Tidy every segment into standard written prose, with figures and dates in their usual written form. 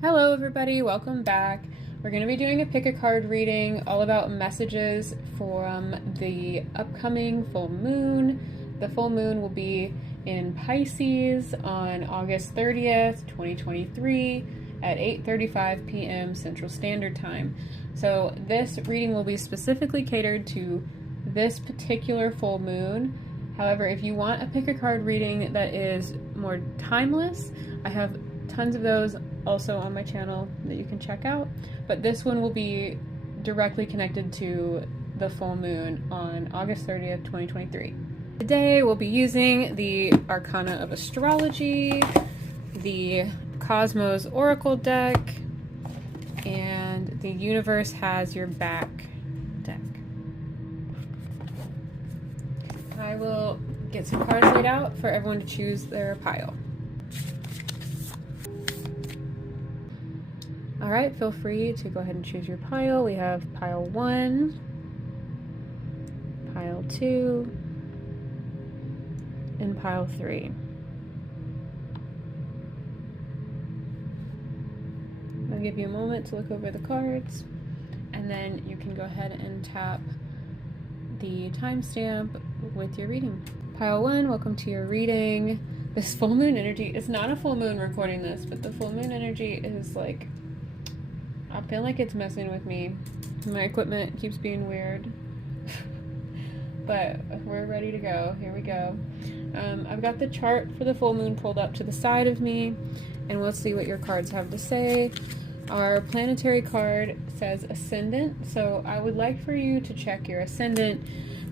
Hello everybody, welcome back. We're going to be doing a pick a card reading all about messages from the upcoming full moon. The full moon will be in Pisces on August 30th, 2023 at 8:35 p.m. Central Standard Time. So this reading will be specifically catered to this particular full moon. However, if you want a pick a card reading that is more timeless, I have tons of those also on my channel that you can check out, but this one will be directly connected to the full moon on August 30th, 2023. Today we'll be using the Arcana of Astrology, the Cosmos Oracle deck, and the Universe Has Your Back deck. I will get some cards laid out for everyone to choose their pile. Alright, feel free to go ahead and choose your pile. We have pile 1, pile 2, and pile 3. I'll give you a moment to look over the cards, and then you can go ahead and tap the timestamp with your reading. Pile 1, welcome to your reading. This full moon energy, it's not a full moon recording this, but the full moon energy is like, I feel like it's messing with me. My equipment keeps being weird. But we're ready to go. Here we go. I've got the chart for the full moon pulled up to the side of me, and we'll see what your cards have to say. Our planetary card says Ascendant, so I would like for you to check your Ascendant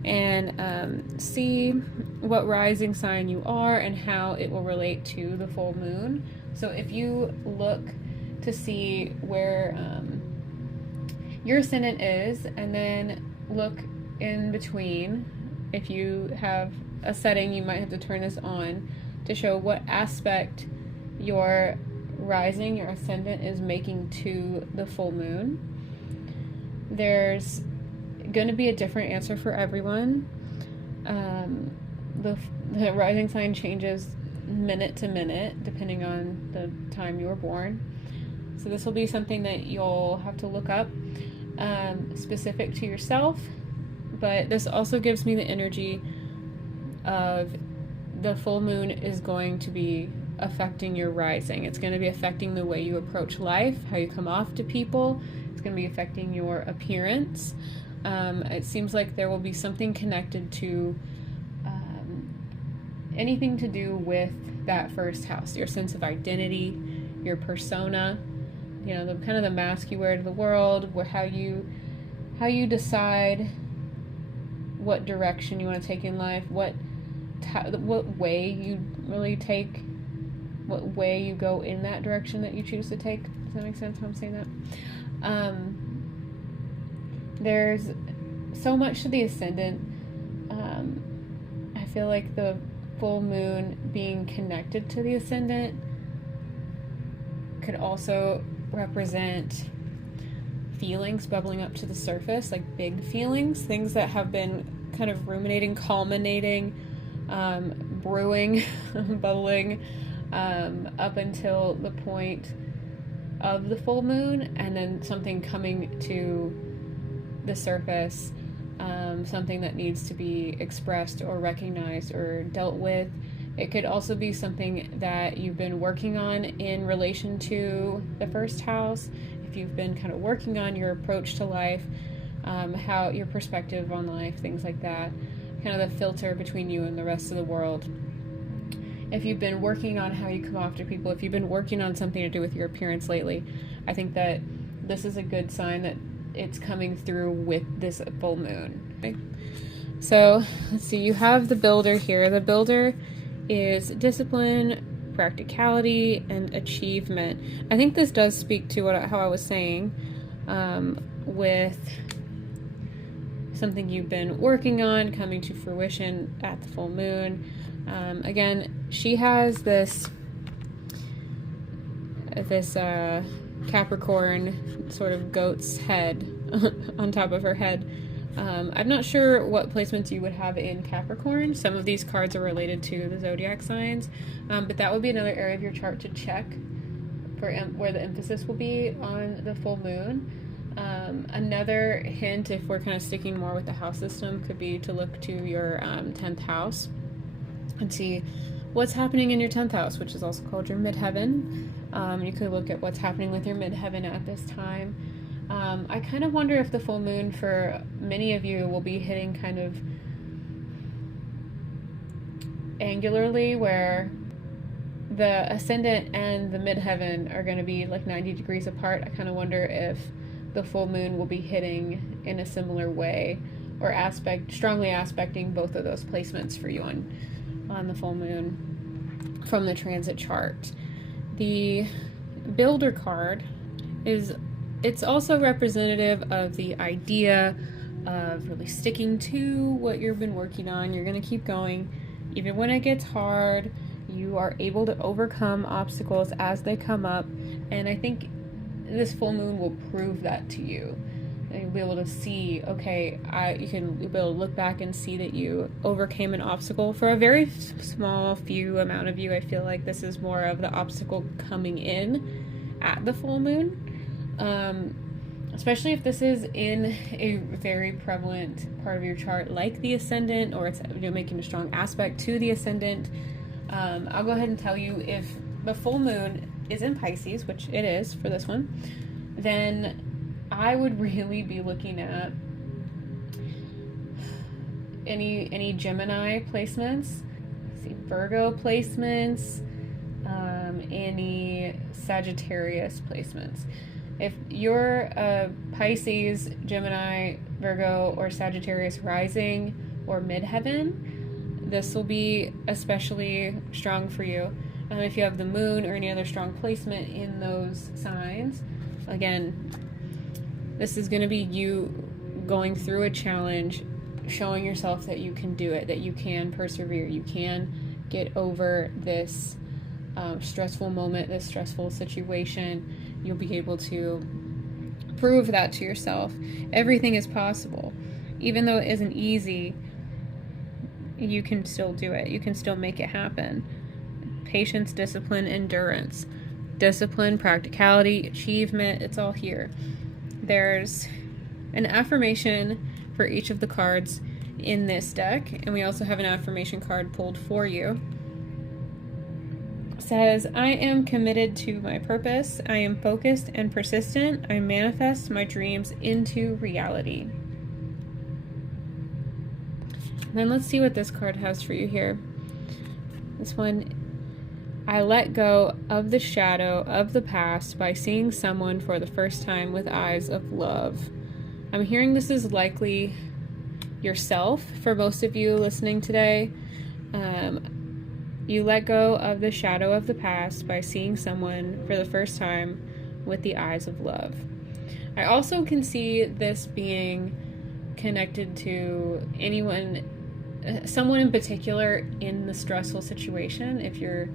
and see what rising sign you are and how it will relate to the full moon. So if you look to see where your ascendant is, and then look in between. If you have a setting, you might have to turn this on to show what aspect your rising, your ascendant, is making to the full moon. There's going to be a different answer for everyone. The rising sign changes minute to minute depending on the time you were born. So this will be something that you'll have to look up specific to yourself, but this also gives me the energy of the full moon is going to be affecting your rising. It's going to be affecting the way you approach life, how you come off to people. It's going to be affecting your appearance. It seems like there will be something connected to anything to do with that first house, your sense of identity, your persona. You know, the kind of the mask you wear to the world, where how you decide what direction you want to take in life, what way you really take, what way you go in that direction that you choose to take. Does that make sense how I'm saying that? There's so much to the ascendant. I feel like the full moon being connected to the ascendant could also represent feelings bubbling up to the surface, like big feelings, things that have been kind of ruminating, culminating, brewing, bubbling up until the point of the full moon, and then something coming to the surface, something that needs to be expressed or recognized or dealt with. It could also be something that you've been working on in relation to the first house. If you've been kind of working on your approach to life, how your perspective on life, things like that, kind of the filter between you and the rest of the world. If you've been working on how you come off to people, if you've been working on something to do with your appearance lately, I think that this is a good sign that it's coming through with this full moon. Okay? So let's see, you have the builder here. The builder is discipline, practicality, and achievement. I think this does speak to how I was saying with something you've been working on coming to fruition at the full moon. Again, she has this Capricorn sort of goat's head on top of her head. I'm not sure what placements you would have in Capricorn. Some of these cards are related to the zodiac signs, but that would be another area of your chart to check for where the emphasis will be on the full moon. Another hint, if we're kind of sticking more with the house system, could be to look to your 10th house and see what's happening in your 10th house, which is also called your midheaven. You could look at what's happening with your midheaven at this time. I kind of wonder if the full moon for many of you will be hitting kind of angularly, where the ascendant and the midheaven are going to be like 90 degrees apart. I kind of wonder if the full moon will be hitting in a similar way, or strongly aspecting both of those placements for you on the full moon from the transit chart. The builder card it's also representative of the idea of really sticking to what you've been working on. You're going to keep going even when it gets hard. You are able to overcome obstacles as they come up, and I think this full moon will prove that to you. And you'll be able to see, okay, you'll be able to look back and see that you overcame an obstacle. For a very small few amount of you, I feel like this is more of the obstacle coming in at the full moon. Especially if this is in a very prevalent part of your chart, like the ascendant, or it's making a strong aspect to the ascendant. I'll go ahead and tell you, if the full moon is in Pisces, which it is for this one, then I would really be looking at any Gemini placements, Virgo placements, any Sagittarius placements. If you're a Pisces, Gemini, Virgo, or Sagittarius rising or midheaven, this will be especially strong for you. If you have the moon or any other strong placement in those signs, again, this is going to be you going through a challenge, showing yourself that you can do it, that you can persevere, you can get over this stressful moment, this stressful situation. You'll be able to prove that to yourself. Everything is possible. Even though it isn't easy, you can still do it. You can still make it happen. Patience, discipline, endurance. Discipline, practicality, achievement, it's all here. There's an affirmation for each of the cards in this deck, and we also have an affirmation card pulled for you. It says, I am committed to my purpose. I am focused and persistent. I manifest my dreams into reality. Then let's see what this card has for you here. This one, I let go of the shadow of the past by seeing someone for the first time with eyes of love. I'm hearing this is likely yourself for most of you listening today. You let go of the shadow of the past by seeing someone for the first time with the eyes of love. I also can see this being connected to someone in particular in the stressful situation. If you're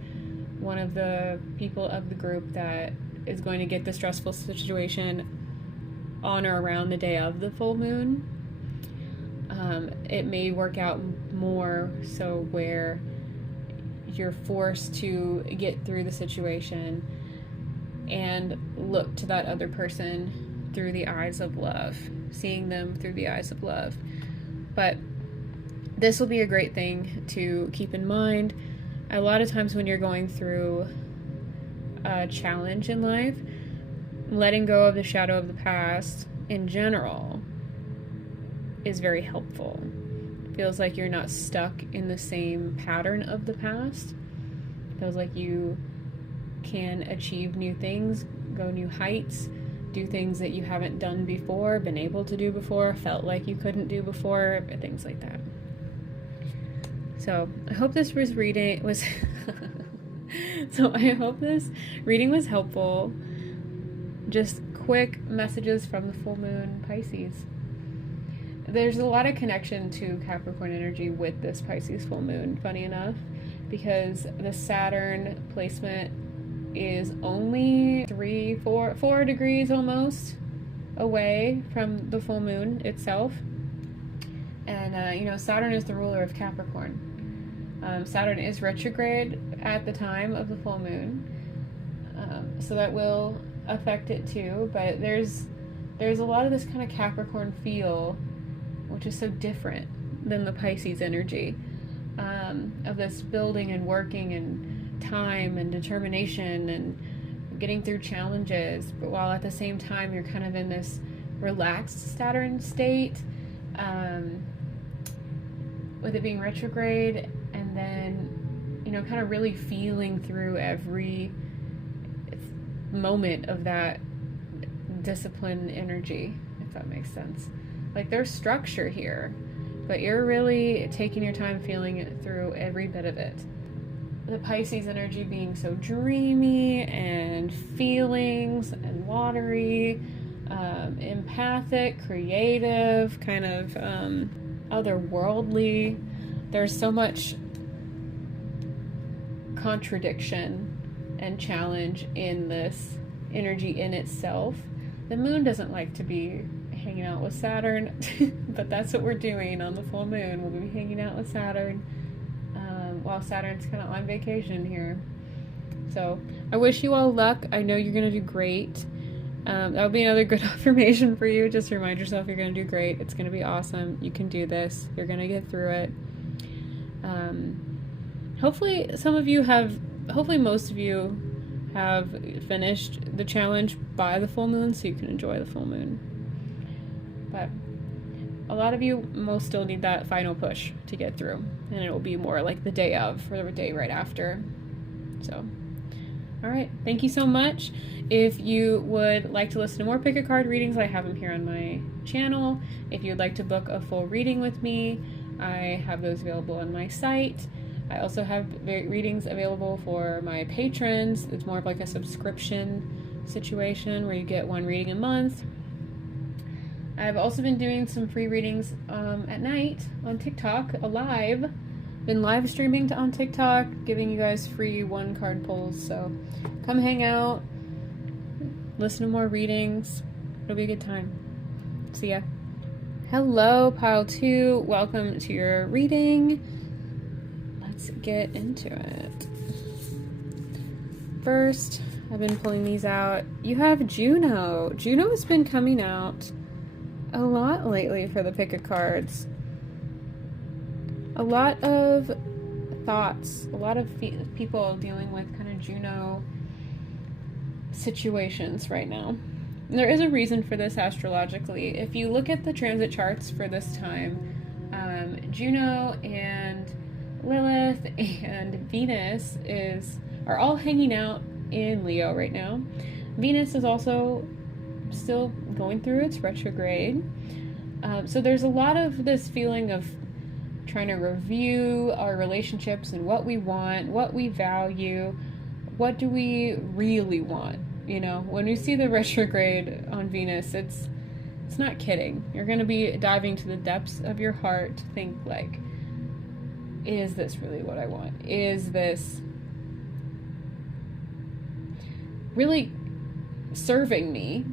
one of the people of the group that is going to get the stressful situation on or around the day of the full moon, it may work out more so where you're forced to get through the situation and look to that other person through the eyes of love, seeing them through the eyes of love. But this will be a great thing to keep in mind. A lot of times when you're going through a challenge in life, letting go of the shadow of the past in general is very helpful. It feels like you're not stuck in the same pattern of the past. It feels like you can achieve new things, go new heights, do things that you haven't done before, been able to do before, felt like you couldn't do before, things like that. So I hope this reading was helpful. Just quick messages from the full moon Pisces. There's a lot of connection to Capricorn energy with this Pisces full moon, funny enough, because the Saturn placement is only 4 degrees almost away from the full moon itself. And, Saturn is the ruler of Capricorn. Saturn is retrograde at the time of the full moon. so that will affect it too. But there's a lot of this kind of Capricorn feel, which is so different than the Pisces energy, of this building and working and time and determination and getting through challenges, but while at the same time you're kind of in this relaxed Saturn state, with it being retrograde, and then, you know, kind of really feeling through every moment of that discipline energy, if that makes sense. Like, there's structure here, but you're really taking your time feeling it through every bit of it. The Pisces energy being so dreamy and feelings and watery, empathic, creative, kind of otherworldly. There's so much contradiction and challenge in this energy in itself. The moon doesn't like to be hanging out with Saturn, but that's what we're doing on the full moon. We'll be hanging out with Saturn, while Saturn's kind of on vacation here. So I wish you all luck. I know you're going to do great. That would be another good affirmation for you. Just remind yourself you're going to do great. It's going to be awesome. You can do this. You're going to get through it. Hopefully most of you have finished the challenge by the full moon, so you can enjoy the full moon. But a lot of you most still need that final push to get through, and it will be more like the day of or the day right after. So, all right, thank you so much. If you would like to listen to more pick a card readings, I have them here on my channel. If you'd like to book a full reading with me, I have those available on my site. I also have readings available for my patrons. It's more of like a subscription situation where you get one reading a month. I've also been doing some free readings at night on TikTok, been live streaming on TikTok, giving you guys free one card pulls. So come hang out, listen to more readings. It'll be a good time. See ya. Hello, Pile 2. Welcome to your reading. Let's get into it. First, I've been pulling these out. You have Juno. Juno has been coming out a lot lately for the pick of cards. A lot of thoughts, a lot of people dealing with kind of Juno situations right now. And there is a reason for this astrologically. If you look at the transit charts for this time, Juno and Lilith and Venus are all hanging out in Leo right now. Venus is also still going through its retrograde. So there's a lot of this feeling of trying to review our relationships and what we want, what we value, what do we really want. You know, when you see the retrograde on Venus, it's not kidding. You're going to be diving to the depths of your heart to think, like, is this really what I want? Is this really serving me?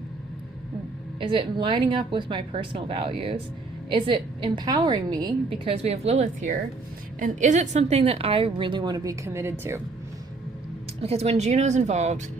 Is it lining up with my personal values? Is it empowering me, because we have Lilith here? And is it something that I really want to be committed to? Because when Juno's involved,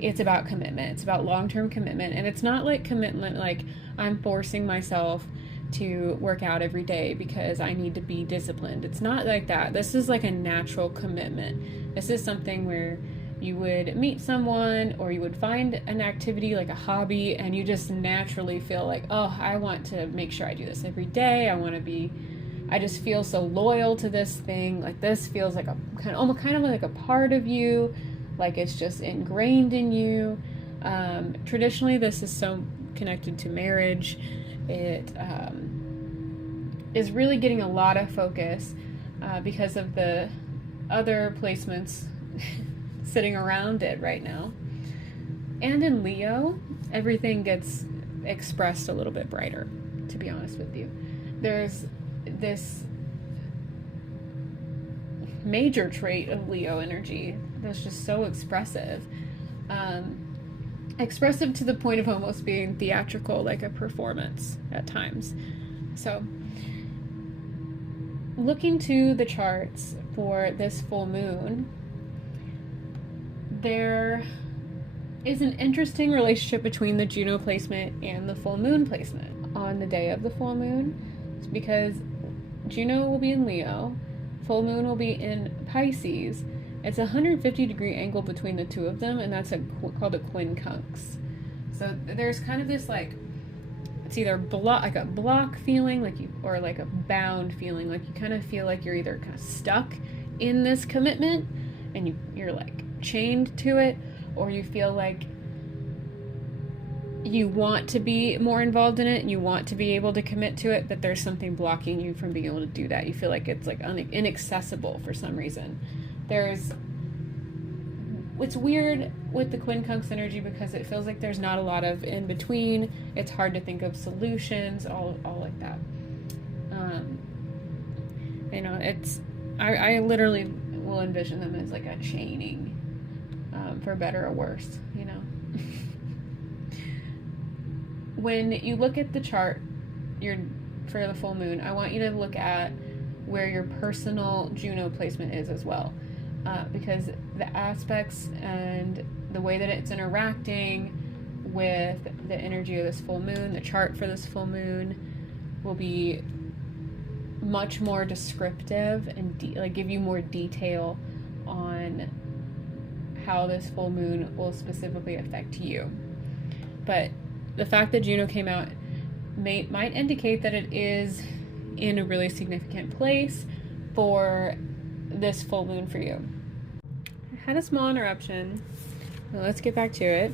it's about commitment. It's about long-term commitment. And it's not like commitment like I'm forcing myself to work out every day because I need to be disciplined. It's not like that. This is like a natural commitment. This is something where you would meet someone, or you would find an activity like a hobby, and you just naturally feel like, oh, I want to make sure I do this every day. I just feel so loyal to this thing. Like, this feels like a kind of like a part of you, like it's just ingrained in you. Traditionally, this is so connected to marriage. It is really getting a lot of focus because of the other placements sitting around it right now. And in Leo, everything gets expressed a little bit brighter, to be honest with you. There's this major trait of Leo energy that's just so expressive. Expressive to the point of almost being theatrical, like a performance at times. So, looking to the charts for this full moon, there is an interesting relationship between the Juno placement and the full moon placement on the day of the full moon. It's because Juno will be in Leo, full moon will be in Pisces. It's a 150-degree angle between the two of them, and that's called a quincunx. So there's kind of this like, it's either like a block feeling, or like a bound feeling, like you kind of feel like you're either kind of stuck in this commitment and you're like chained to it, or you feel like you want to be more involved in it and you want to be able to commit to it, but there's something blocking you from being able to do that. You feel like it's like inaccessible for some reason. It's weird with the quincunx energy because it feels like there's not a lot of in between. It's hard to think of solutions, all like that. I literally will envision them as like a chaining, for better or worse, When you look at the chart for the full moon, I want you to look at where your personal Juno placement is as well. Because the aspects and the way that it's interacting with the energy of this full moon, the chart for this full moon, will be much more descriptive and give you more detail on how this full moon will specifically affect you. But the fact that Juno came out might indicate that it is in a really significant place for this full moon for you. I had a small interruption. Well, let's get back to it.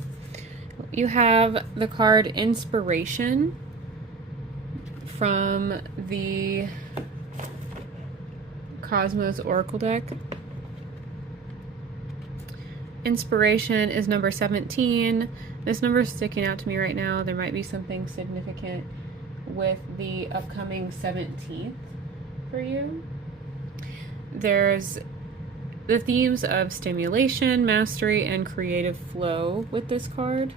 You have the card Inspiration from the Cosmos Oracle deck. Inspiration is number 17. This number is sticking out to me right now. There might be something significant with the upcoming 17th for you. There's the themes of stimulation, mastery, and creative flow with this card.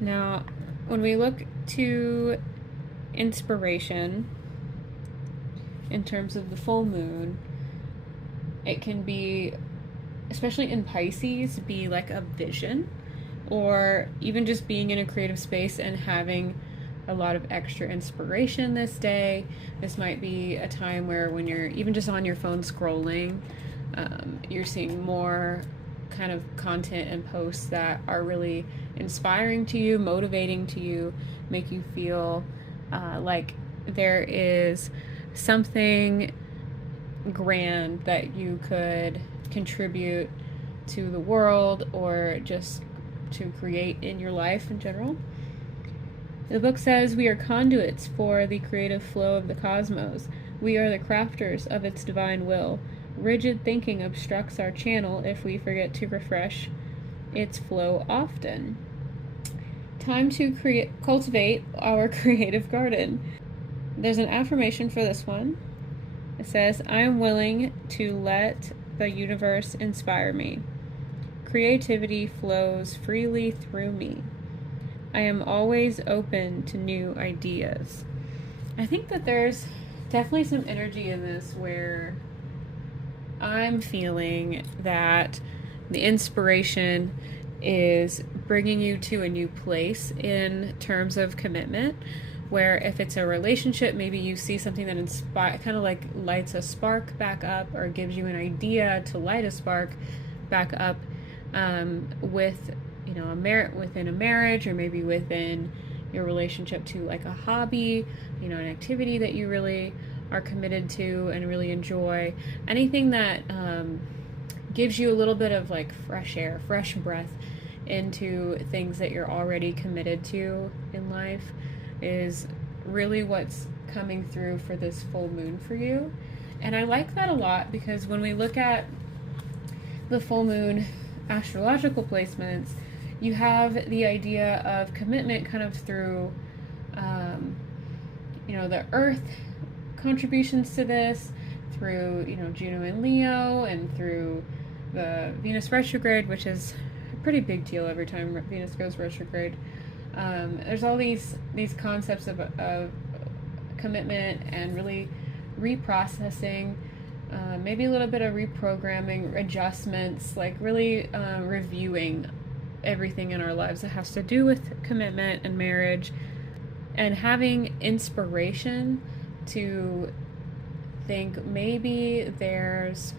Now, when we look to inspiration in terms of the full moon, it can be, especially in Pisces, be like a vision, or even just being in a creative space and having a lot of extra inspiration this day. This might be a time where when you're even just on your phone scrolling, you're seeing more kind of content and posts that are really inspiring to you, motivating to you, make you feel like there is something grand that you could contribute to the world or just to create in your life in general. The book says we are conduits for the creative flow of the cosmos. We are the crafters of its divine will. Rigid thinking obstructs our channel if we forget to refresh its flow often. Time to cultivate our creative garden. There's an affirmation for this one. It says, I am willing to let the universe inspire me. Creativity flows freely through me. I am always open to new ideas. I think that there's definitely some energy in this where I'm feeling that the inspiration is bringing you to a new place in terms of commitment, where if it's a relationship, maybe you see something that kind of like lights a spark back up, or gives you an idea to light a spark back up, with within a marriage, or maybe within your relationship to like a hobby, an activity that you really are committed to and really enjoy. Anything that gives you a little bit of like fresh air, fresh breath into things that you're already committed to in life is really what's coming through for this full moon for you. And I like that a lot, because when we look at the full moon astrological placements, you have the idea of commitment kind of through the earth contributions to this, through Juno and Leo, and through the Venus retrograde, which is a pretty big deal every time Venus goes retrograde. There's all these concepts of commitment and really reprocessing maybe a little bit of reprogramming, adjustments, like really reviewing everything in our lives that has to do with commitment and marriage, and having inspiration to think maybe there's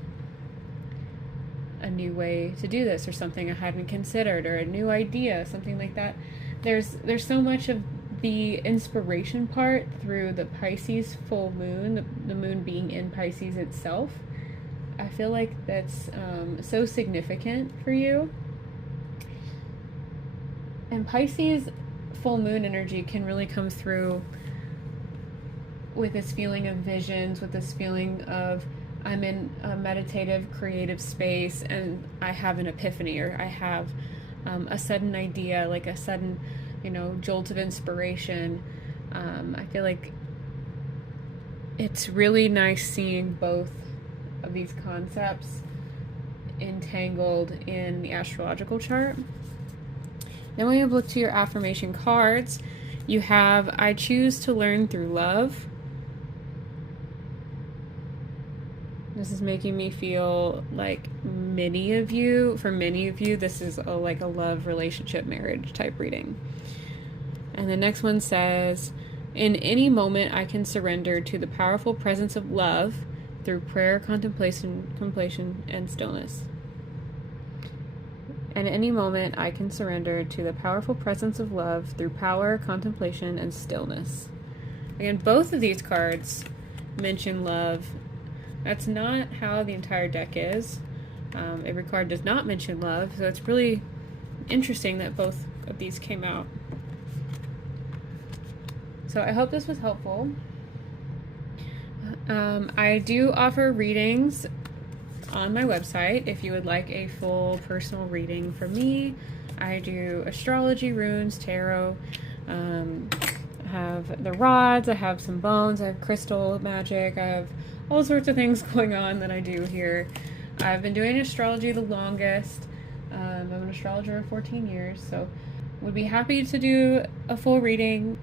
a new way to do this, or something I hadn't considered, or a new idea, something like that. There's so much of the inspiration part through the Pisces full moon, the moon being in Pisces itself. I feel like that's so significant for you. And Pisces full moon energy can really come through with this feeling of visions, with this feeling of I'm in a meditative, creative space and I have an epiphany, or I have a sudden idea, like a sudden, jolt of inspiration. I feel like it's really nice seeing both of these concepts entangled in the astrological chart. Then when you look to your affirmation cards, you have I choose to learn through love. This is making me feel like for many of you, this is like a love, relationship, marriage type reading. And the next one says, in any moment I can surrender to the powerful presence of love through prayer, contemplation, and stillness. And at any moment I can surrender to the powerful presence of love through power, contemplation, and stillness. Again, both of these cards mention love. That's not how the entire deck is. Every card does not mention love, so it's really interesting that both of these came out. So I hope this was helpful. I do offer readings on my website if you would like a full personal reading from me. I do astrology, runes, tarot. I have the rods, I have some bones, I have crystal magic, I have all sorts of things going on that I do here. I've been doing astrology the longest. I'm an astrologer of 14 years, so would be happy to do a full reading.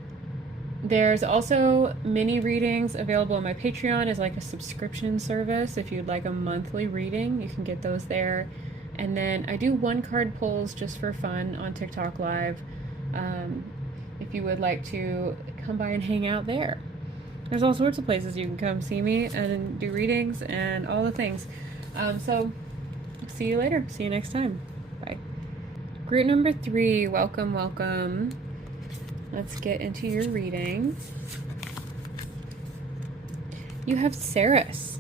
There's also mini readings available on my Patreon as like a subscription service. If you'd like a monthly reading, you can get those there. And then I do one card pulls just for fun on TikTok Live. If you would like to come by and hang out there. There's all sorts of places you can come see me and do readings and all the things. So see you later. See you next time. Bye. Group number 3, welcome. Let's get into your reading. You have Ceres.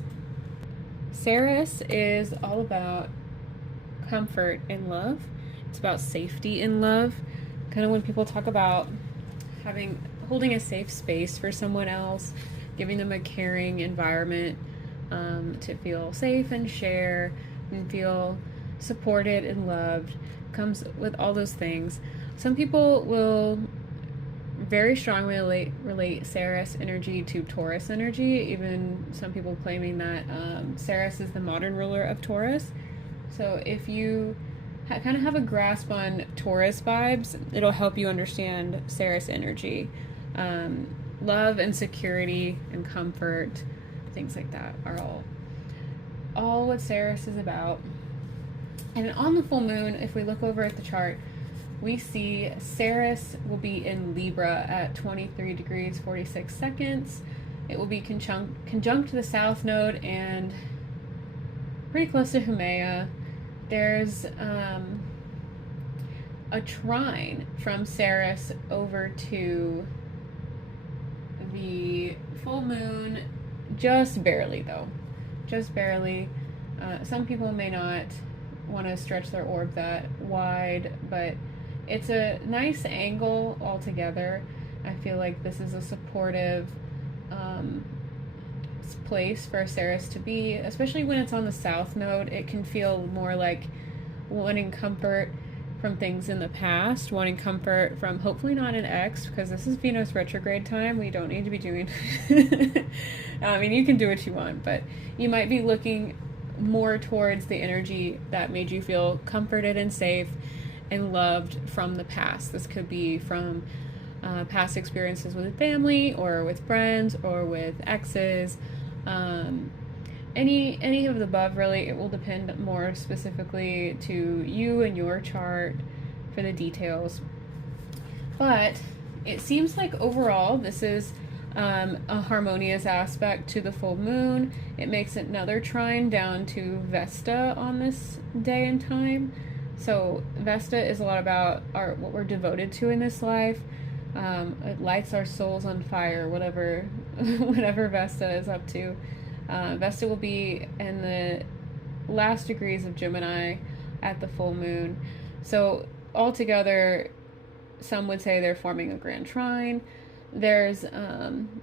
Ceres is all about comfort in love. It's about safety in love. Kind of when people talk about holding a safe space for someone else, giving them a caring environment to feel safe and share and feel supported and loved, comes with all those things. Some people will very strongly relate Ceres energy to Taurus energy, even some people claiming that Ceres is the modern ruler of Taurus. So if you kind of have a grasp on Taurus vibes, it'll help you understand Ceres energy. Love and security and comfort, things like that are all what Ceres is about. And on the full moon, if we look over at the chart, we see Ceres will be in Libra at 23 degrees 46 seconds. It will be conjunct to the south node and pretty close to Haumea. There's a trine from Ceres over to the full moon, just barely though. Just barely. Some people may not want to stretch their orb that wide, but it's a nice angle altogether. I feel like this is a supportive place for Ceres to be, especially when it's on the south node. It can feel more like wanting comfort from things in the past, wanting comfort from hopefully not an ex, because this is Venus retrograde time. We don't need to be doing I mean, you can do what you want, but you might be looking more towards the energy that made you feel comforted and safe and loved from the past. This could be from past experiences with family or with friends or with exes. any of the above, really. It will depend more specifically to you and your chart for the details. But it seems like overall this is a harmonious aspect to the full moon. It makes another trine down to Vesta on this day and time. So Vesta is a lot about what we're devoted to in this life. It lights our souls on fire, whatever Vesta is up to. Vesta will be in the last degrees of Gemini at the full moon. So altogether, some would say they're forming a grand trine. There's kind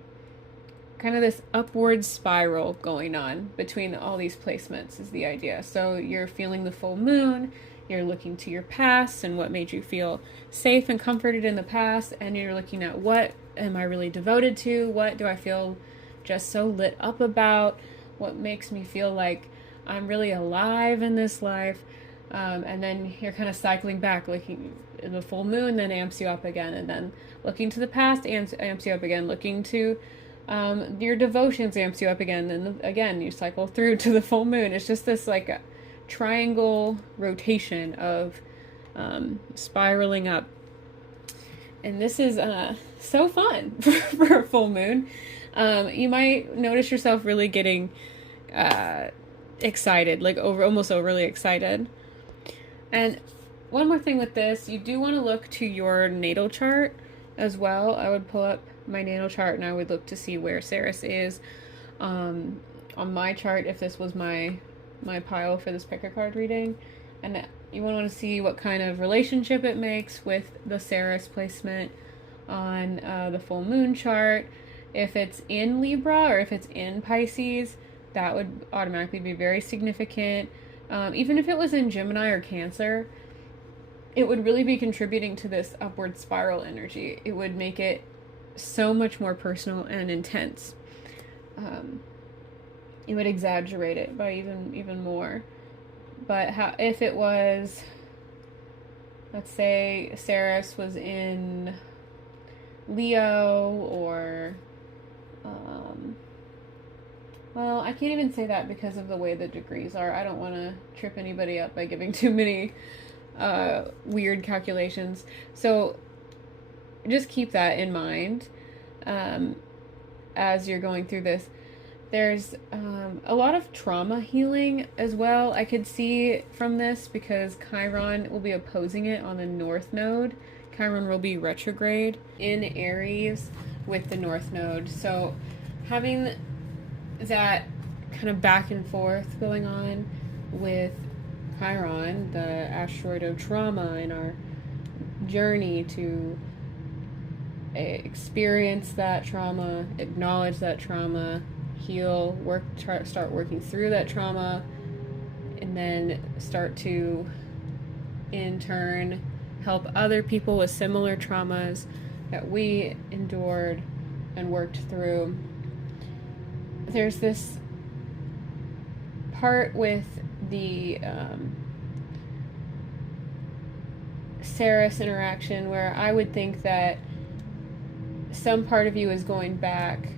of this upward spiral going on between all these placements is the idea. So you're feeling the full moon, you're looking to your past and what made you feel safe and comforted in the past, and you're looking at what am I really devoted to, what do I feel just so lit up about, what makes me feel like I'm really alive in this life. And then you're kind of cycling back, looking at the full moon, then amps you up again, and then looking to the past, amps you up again, looking to your devotions, amps you up again, and again you cycle through to the full moon. It's just this like a triangle rotation of spiraling up, and this is so fun for a full moon. You might notice yourself really getting excited, like almost overly excited. And one more thing with this, you do want to look to your natal chart as well. I would pull up my natal chart and I would look to see where Ceres is on my chart, if this was my pile for this pick a card reading. And you want to see what kind of relationship it makes with the Ceres placement on the full moon chart. If it's in Libra or if it's in Pisces, that would automatically be very significant. Even if it was in Gemini or Cancer, it would really be contributing to this upward spiral energy. It would make it so much more personal and intense. It would exaggerate it by even more. But if it was, let's say Ceres was in Leo or well, I can't even say that because of the way the degrees are. I don't want to trip anybody up by giving too many weird calculations. So just keep that in mind as you're going through this. There's a lot of trauma healing as well. I could see from this because Chiron will be opposing it on the North Node. Chiron will be retrograde in Aries with the North Node. So having that kind of back and forth going on with Chiron, the asteroid of trauma, in our journey to experience that trauma, acknowledge that trauma, heal, start working through that trauma, and then start to, in turn, help other people with similar traumas that we endured and worked through. There's this part with the Ceres interaction where I would think that some part of you is going back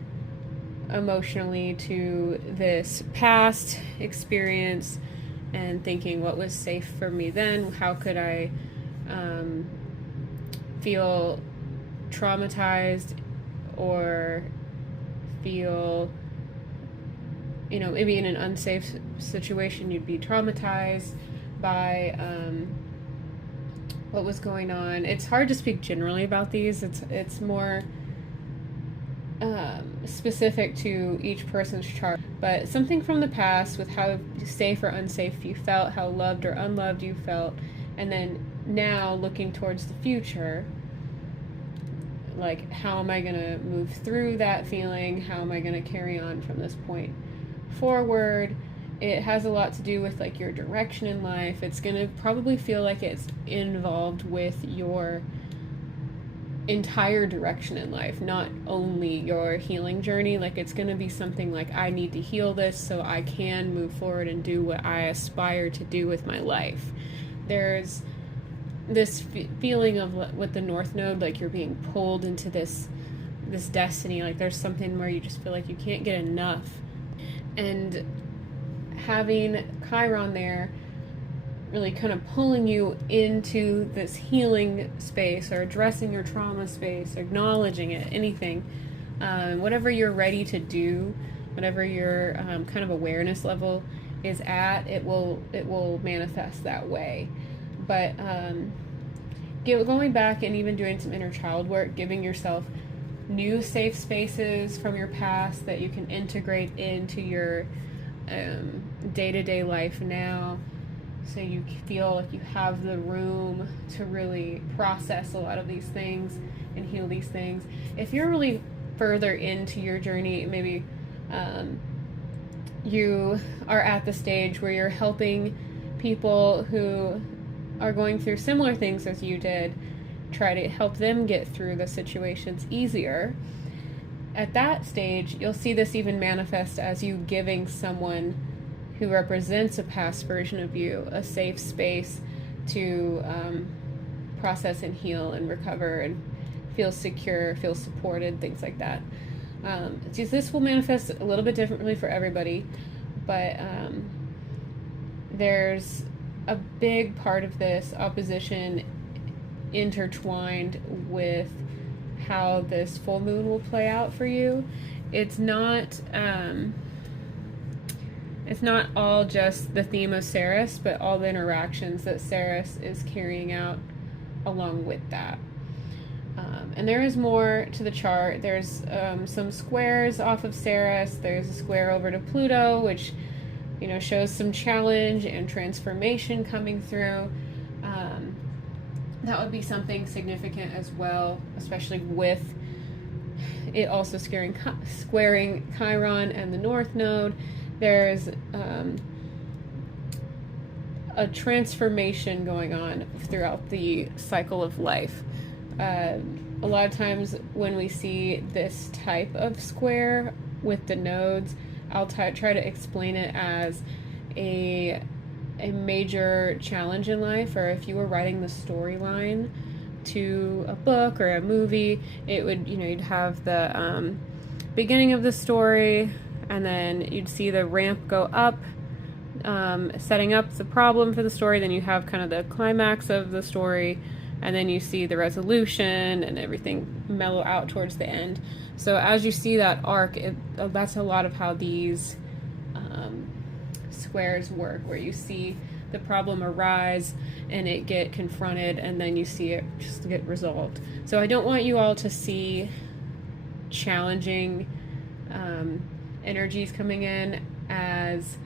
emotionally to this past experience and thinking, what was safe for me then? How could I feel traumatized or feel, maybe in an unsafe situation you'd be traumatized by what was going on. It's hard to speak generally about these. It's more specific to each person's chart, but something from the past with how safe or unsafe you felt, how loved or unloved you felt, and then now looking towards the future, like, how am I going to move through that feeling? How am I going to carry on from this point forward? It has a lot to do with, like, your direction in life. It's going to probably feel like it's involved with your entire direction in life, not only your healing journey. Like, it's going to be something like, I need to heal this so I can move forward and do what I aspire to do with my life. There's this feeling of, with the North Node, like you're being pulled into this destiny. Like, there's something where you just feel like you can't get enough. And having Chiron there really kind of pulling you into this healing space, or addressing your trauma space, or acknowledging it, anything, whatever you're ready to do, whatever your kind of awareness level is at, it will manifest that way. But going back and even doing some inner child work, giving yourself new safe spaces from your past that you can integrate into your day-to-day life now, so you feel like you have the room to really process a lot of these things and heal these things. If you're really further into your journey, maybe you are at the stage where you're helping people who are going through similar things as you did, try to help them get through the situations easier. At that stage, you'll see this even manifest as you giving someone who represents a past version of you a safe space to process and heal and recover and feel secure, feel supported, things like that. This will manifest a little bit differently for everybody, but there's a big part of this opposition intertwined with how this full moon will play out for you. It's not all just the theme of Ceres, but all the interactions that Ceres is carrying out along with that. And there is more to the chart. There's some squares off of Ceres. There's a square over to Pluto, which shows some challenge and transformation coming through. That would be something significant as well, especially with it also squaring Chiron and the North Node. There's a transformation going on throughout the cycle of life. A lot of times when we see this type of square with the nodes, I'll try to explain it as a major challenge in life, or if you were writing the storyline to a book or a movie, it would, you'd have the beginning of the story, and then you'd see the ramp go up, setting up the problem for the story, then you have kind of the climax of the story, and then you see the resolution and everything mellow out towards the end. So as you see that arc, that's a lot of how these squares work, where you see the problem arise and it get confronted, and then you see it just get resolved. So I don't want you all to see challenging energies coming in as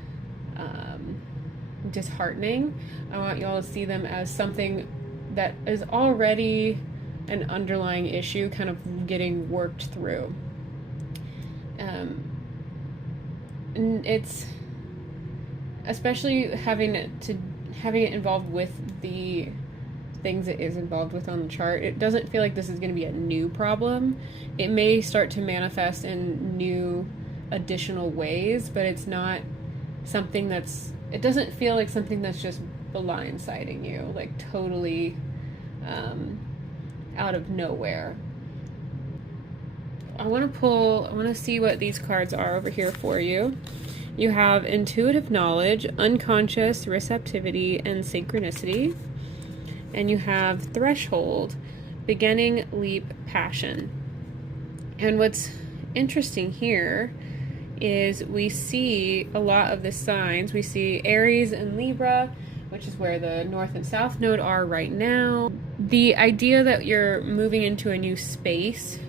disheartening. I want you all to see them as something that is already an underlying issue kind of getting worked through. And it's especially having it involved with the things it is involved with on the chart. It doesn't feel like this is going to be a new problem. It may start to manifest in new additional ways, but it's not something it doesn't feel like something that's just blindsiding you, like totally out of nowhere. I want to see what these cards are over here for you. You have intuitive knowledge, unconscious receptivity, and synchronicity. And you have threshold, beginning, leap, passion. And what's interesting here is we see a lot of the signs. We see Aries and Libra, which is where the North and South Node are right now. The idea that you're moving into a new space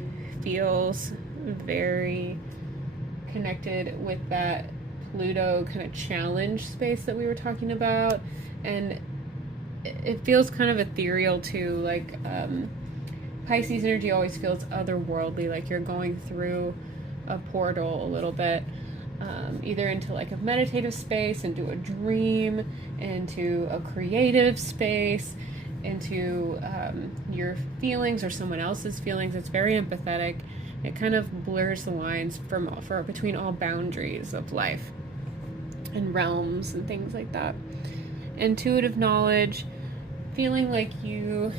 feels very connected with that Pluto kind of challenge space that we were talking about, and it feels kind of ethereal too. Like Pisces energy always feels otherworldly, like you're going through a portal a little bit, either into like a meditative space, into a dream, into a creative space, into your feelings or someone else's feelings. It's very empathetic. It kind of blurs the lines between all boundaries of life and realms and things like that. Intuitive knowledge, feeling like you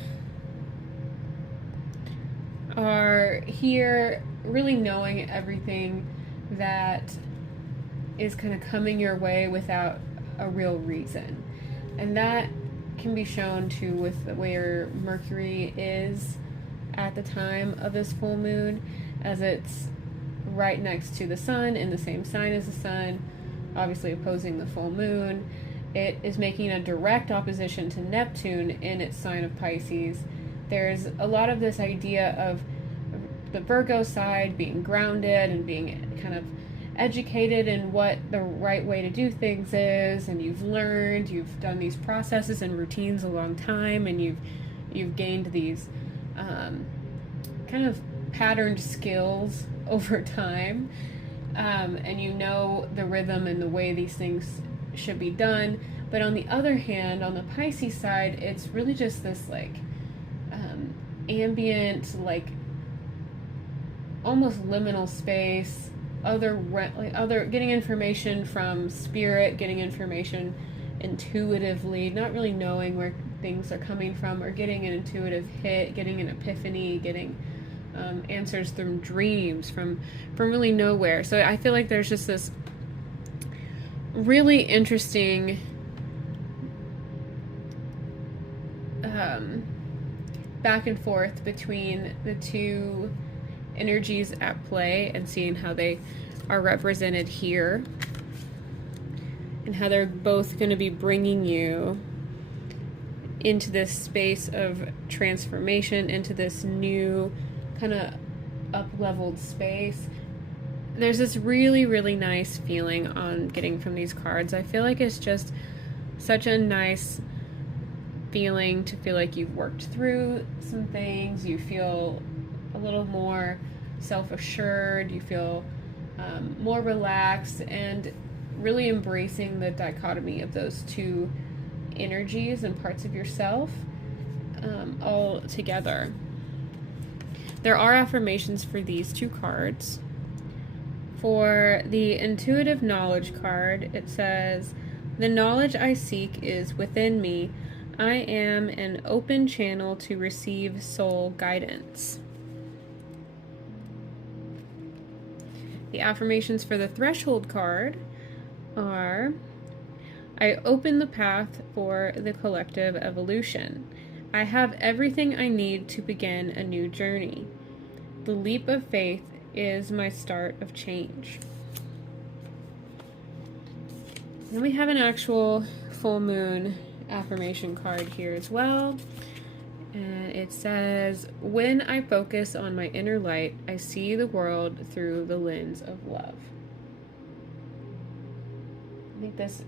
are here really knowing everything that is kind of coming your way without a real reason. And that can be shown too with where Mercury is at the time of this full moon, as it's right next to the sun in the same sign as the sun, obviously opposing the full moon. It is making a direct opposition to Neptune in its sign of Pisces. There's a lot of this idea of the Virgo side being grounded and being kind of educated in what the right way to do things is, and you've done these processes and routines a long time, and you've gained these kind of patterned skills over time, and you know the rhythm and the way these things should be done. But on the other hand, on the Pisces side, it's really just this like ambient, like almost liminal space, other getting information from spirit, getting information intuitively, not really knowing where things are coming from, or getting an intuitive hit, getting an epiphany, getting answers from dreams, from really nowhere. So I feel like there's just this really interesting back and forth between the two energies at play, and seeing how they are represented here, and how they're both going to be bringing you into this space of transformation, into this new kind of up-leveled space. There's this really, really nice feeling on getting from these cards. I feel like it's just such a nice feeling to feel like you've worked through some things. You feel a little more self-assured. You feel more relaxed, and really embracing the dichotomy of those two energies and parts of yourself all together. There are affirmations for these two cards. For the intuitive knowledge card, it says, "The knowledge I seek is within me. I am an open channel to receive soul guidance." The affirmations for the threshold card are, "I open the path for the collective evolution. I have everything I need to begin a new journey. The leap of faith is my start of change." Then we have an actual full moon affirmation card here as well. And it says, "When I focus on my inner light, I see the world through the lens of love." I think this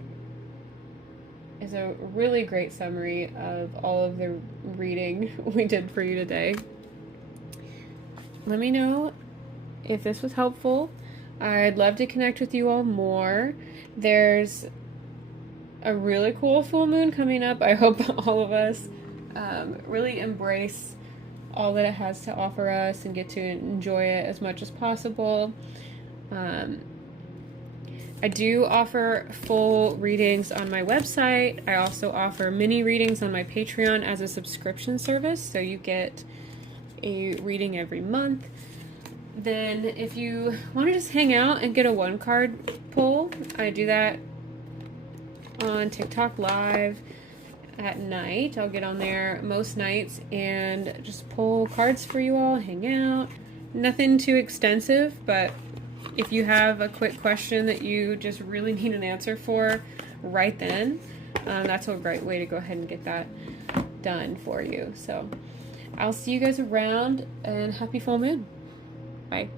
is a really great summary of all of the reading we did for you today. Let me know if this was helpful. I'd love to connect with you all more. There's a really cool full moon coming up. I hope all of us really embrace all that it has to offer us and get to enjoy it as much as possible. I do offer full readings on my website. I also offer mini readings on my Patreon as a subscription service, so you get a reading every month. Then if you want to just hang out and get a one card pull, I do that on TikTok Live at night. I'll get on there most nights and just pull cards for you all, hang out. Nothing too extensive, but if you have a quick question that you just really need an answer for right then, that's a great way to go ahead and get that done for you. So I'll see you guys around, and happy full moon. Bye.